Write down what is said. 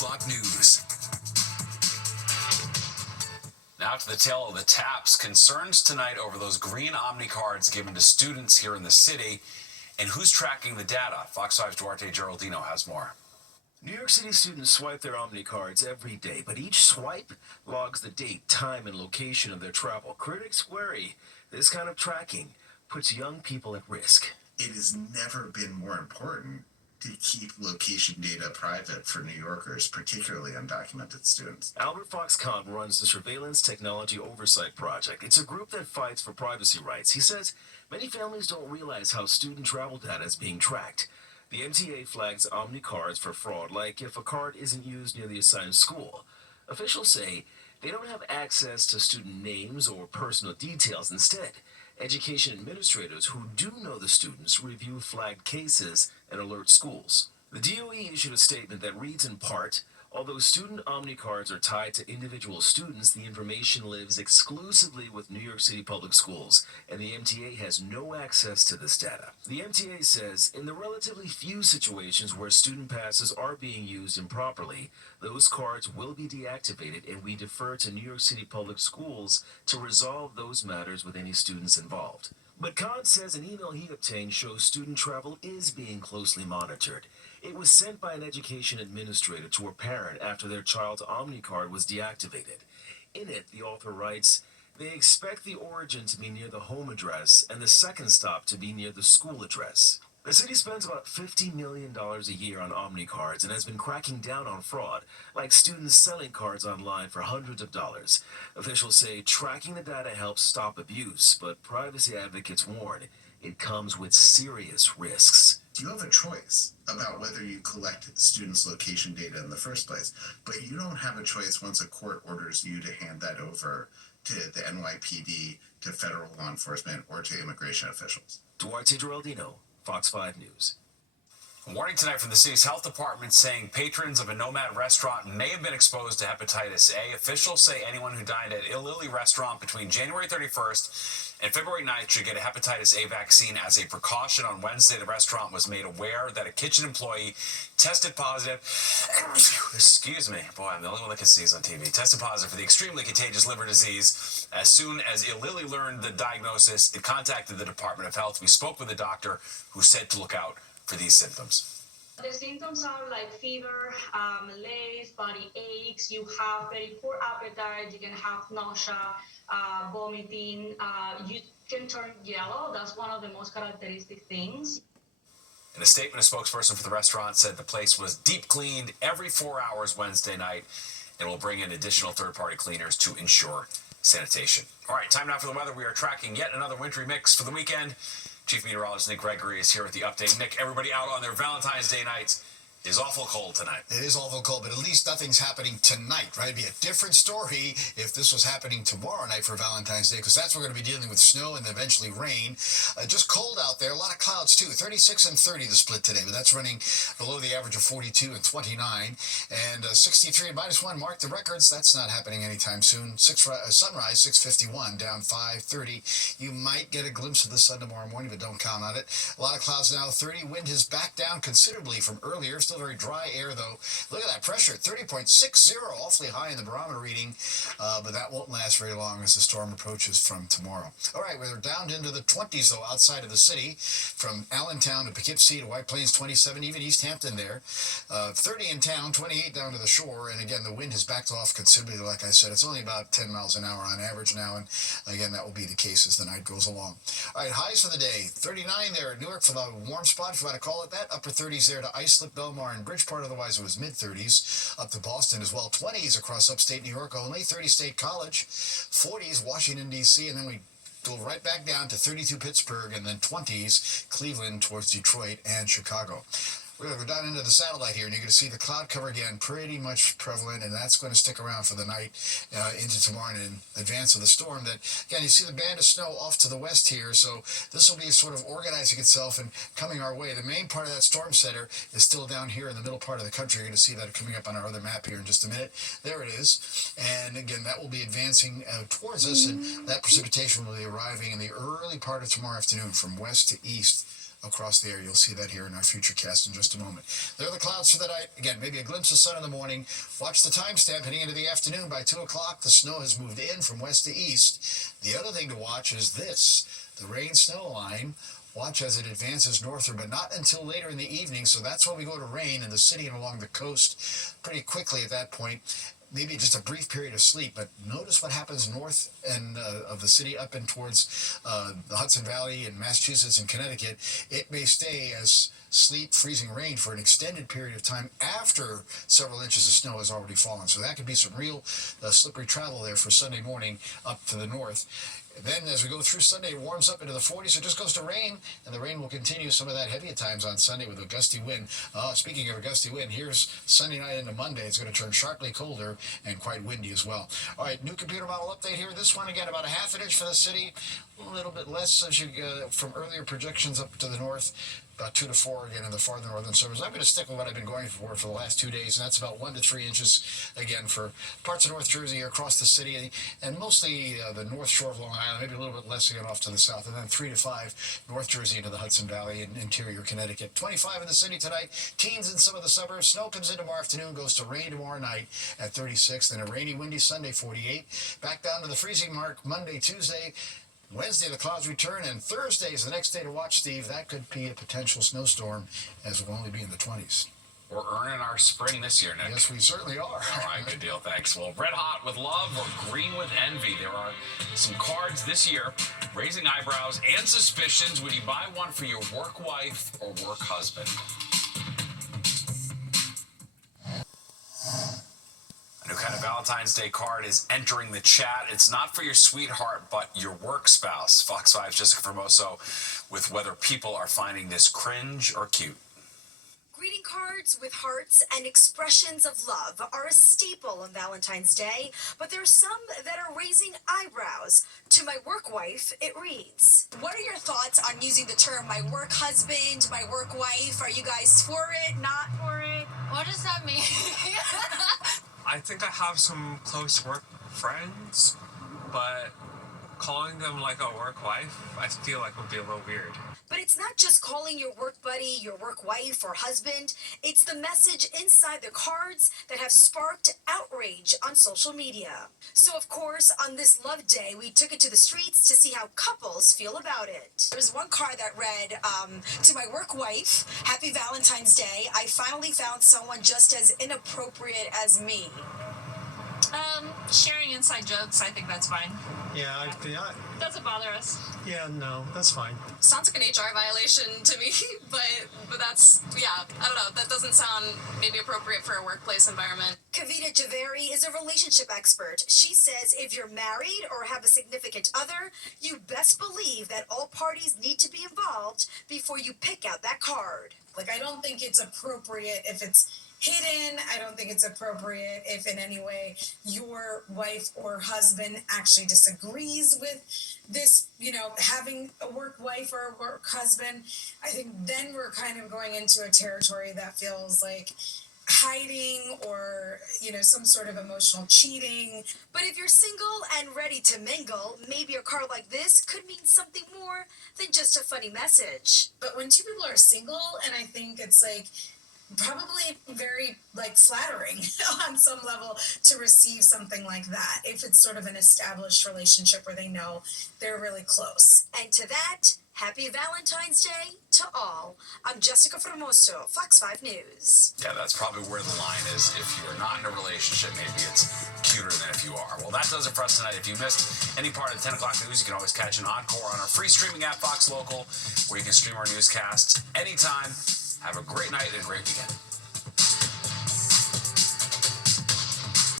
o'clock news. Now to the tale of the TAPS. Concerns tonight over those green Omni cards given to students here in the city. And who's tracking the data? Fox 5's Duarte Geraldino has more. New York City students swipe their Omni cards every day, but each swipe logs the date, time, and location of their travel. Critics worry this kind of tracking puts young people at risk. It has never been more important to keep location data private for New Yorkers, particularly undocumented students. Albert Fox-Khan runs the Surveillance Technology Oversight Project. It's a group that fights for privacy rights. He says many families don't realize how student travel data is being tracked. The MTA flags Omni cards for fraud, like if a card isn't used near the assigned school. Officials say they don't have access to student names or personal details. Instead, education administrators who do know the students review flagged cases and alert schools. The DOE issued a statement that reads in part, although student Omni cards are tied to individual students, the information lives exclusively with New York City Public Schools, and the MTA has no access to this data. The MTA says in the relatively few situations where student passes are being used improperly, those cards will be deactivated, and we defer to New York City Public Schools to resolve those matters with any students involved. But Khan says an email he obtained shows student travel is being closely monitored. It was sent by an education administrator to a parent after their child's Omni card was deactivated. In it, the author writes, they expect the origin to be near the home address and the second stop to be near the school address. The city spends about $50 million a year on Omni cards and has been cracking down on fraud, like students selling cards online for hundreds of dollars. Officials say tracking the data helps stop abuse, but privacy advocates warn it comes with serious risks. You have a choice about whether you collect students' location data in the first place, but you don't have a choice once a court orders you to hand that over to the NYPD, to federal law enforcement, or to immigration officials. Duarte Geraldino, Fox 5 News. A warning tonight from the city's health department saying patrons of a Nomad restaurant may have been exposed to hepatitis A. Officials say anyone who dined at Il Lilly restaurant between January 31st and February 9th should get a hepatitis A vaccine as a precaution. On Wednesday, the restaurant was made aware that a kitchen employee tested positive. Excuse me. Boy, I'm the only one that can sneeze on TV. Tested positive for the extremely contagious liver disease. As soon as Il Lilly learned the diagnosis, it contacted the Department of Health. We spoke with a doctor who said to look out for these symptoms. The symptoms are like fever, malaise, body aches, you have very poor appetite, you can have nausea, vomiting, you can turn yellow. That's one of the most characteristic things. In a statement, a spokesperson for the restaurant said the place was deep cleaned every 4 hours Wednesday night and will bring in additional third-party cleaners to ensure sanitation. All right, time now for the weather. We are tracking yet another wintry mix for the weekend. Chief Meteorologist Nick Gregory is here with the update. Nick, everybody out on their Valentine's Day nights. It is awful cold tonight. It is awful cold, but at least nothing's happening tonight, right? It'd be a different story if this was happening tomorrow night for Valentine's Day, because that's what we're going to be dealing with snow and eventually rain. Just cold out there. A lot of clouds, too. 36 and 30 the split today, but that's running below the average of 42 and 29. And 63 and -1 mark the records. That's not happening anytime soon. Sunrise, 6:51, down 5:30. You might get a glimpse of the sun tomorrow morning, but don't count on it. A lot of clouds now. 30. Wind has backed down considerably from earlier. Still very dry air, though. Look at that pressure, 30.60, awfully high in the barometer reading, but that won't last very long as the storm approaches from tomorrow. All right, we're down into the 20s, though, outside of the city, from Allentown to Poughkeepsie to White Plains, 27, even East Hampton there. 30 in town, 28 down to the shore, and again, the wind has backed off considerably, like I said. It's only about 10 miles an hour on average now, and again, that will be the case as the night goes along. All right, highs for the day, 39 there at Newark for the warm spot, if you want to call it that. Upper 30s there to Islip, Belmar, and Bridgeport. Otherwise, it was mid-30s. Up to Boston as well. 20s across upstate New York only. 30 State College. 40s Washington, D.C. And then we go right back down to 32 Pittsburgh. And then 20s Cleveland towards Detroit and Chicago. We're going to go down into the satellite here, and you're going to see the cloud cover again pretty much prevalent, and that's going to stick around for the night into tomorrow and in advance of the storm. That, again, you see the band of snow off to the west here, so this will be sort of organizing itself and coming our way. The main part of that storm center is still down here in the middle part of the country. You're going to see that coming up on our other map here in just a minute. There it is. And, again, that will be advancing towards us, and that precipitation will be arriving in the early part of tomorrow afternoon from west to east. across the area. You'll see that here in our future cast in just a moment. There are the clouds for the night. Again, maybe a glimpse of sun in the morning. Watch the timestamp heading into the afternoon. By 2 o'clock, the snow has moved in from west to east. The other thing to watch is this, the rain-snow line. Watch as it advances northward, but not until later in the evening, so that's when we go to rain in the city and along the coast pretty quickly at that point. Maybe just a brief period of sleep, but notice what happens north and of the city up and towards the Hudson Valley and Massachusetts and Connecticut. It may stay as sleet, freezing rain for an extended period of time after several inches of snow has already fallen. So that could be some real slippery travel there for Sunday morning up to the north. Then as we go through Sunday, it warms up into the 40s. It just goes to rain, and the rain will continue some of that heavy at times on Sunday with a gusty wind. Speaking of a gusty wind, here's Sunday night into Monday. It's going to turn sharply colder and quite windy as well. All right, new computer model update here. This one, again, about a half an inch for the city, a little bit less as you go from earlier projections up to the north. About 2 to 4 again in the farther northern suburbs. I'm going to stick with what I've been going for the last 2 days, and that's about 1 to 3 inches again for parts of North Jersey across the city, and mostly the North Shore of Long Island, maybe a little bit less again off to the south, and then 3 to 5 North Jersey into the Hudson Valley and interior Connecticut. 25 in the city tonight, teens in some of the suburbs. Snow comes in tomorrow afternoon, goes to rain tomorrow night at 36, then a rainy, windy Sunday, 48. Back down to the freezing mark Monday, Tuesday. Wednesday, the clouds return, and Thursday is the next day to watch, Steve. That could be a potential snowstorm, as we'll only be in the 20s. We're earning our spring this year, Nick. Yes, we certainly are. All right, good deal. Thanks. Well, red hot with love or green with envy. There are some cards this year raising eyebrows and suspicions when you buy one for your work wife or work husband. A new kind of Valentine's Day card is entering the chat. It's not for your sweetheart, but your work spouse. Fox 5's Jessica Formoso with whether people are finding this cringe or cute. Greeting cards with hearts and expressions of love are a staple on Valentine's Day, but there are some that are raising eyebrows. To my work wife, it reads, "What are your thoughts on using the term my work husband, my work wife? Are you guys for it, not for it?" What does that mean? I think I have some close work friends, but calling them like a work wife, I feel like would be a little weird. But it's not just calling your work buddy your work wife or husband. It's the message inside the cards that have sparked outrage on social media. So, of course, on this Love Day, we took it to the streets to see how couples feel about it. There was one card that read, "To my work wife, happy Valentine's Day. I finally found someone just as inappropriate as me." Sharing inside jokes, I think that's fine. Yeah, Doesn't bother us. no, that's fine. Sounds like an HR violation to me, but that's, yeah, I don't know, that doesn't sound maybe appropriate for a workplace environment. Kavita Javeri is a relationship expert. She says if you're married or have a significant other, you best believe that all parties need to be involved before you pick out that card. Like, I don't think it's appropriate if it's hidden. I don't think it's appropriate if in any way your wife or husband actually disagrees with this, having a work wife or a work husband. I think then we're kind of going into a territory that feels like hiding or, some sort of emotional cheating. But if you're single and ready to mingle, maybe a card like this could mean something more than just a funny message. But when two people are single, and I think it's probably very flattering on some level to receive something like that if it's sort of an established relationship where they know they're really close. And to that, happy Valentine's Day to all. I'm Jessica Formoso, Fox 5 News. Yeah, that's probably where the line is. If you're not in a relationship, maybe it's cuter than if you are. Well, that does it for us tonight. If you missed any part of the 10 o'clock news, you can always catch an encore on our free streaming app, Fox Local, where you can stream our newscasts anytime. Have a great night and a great weekend.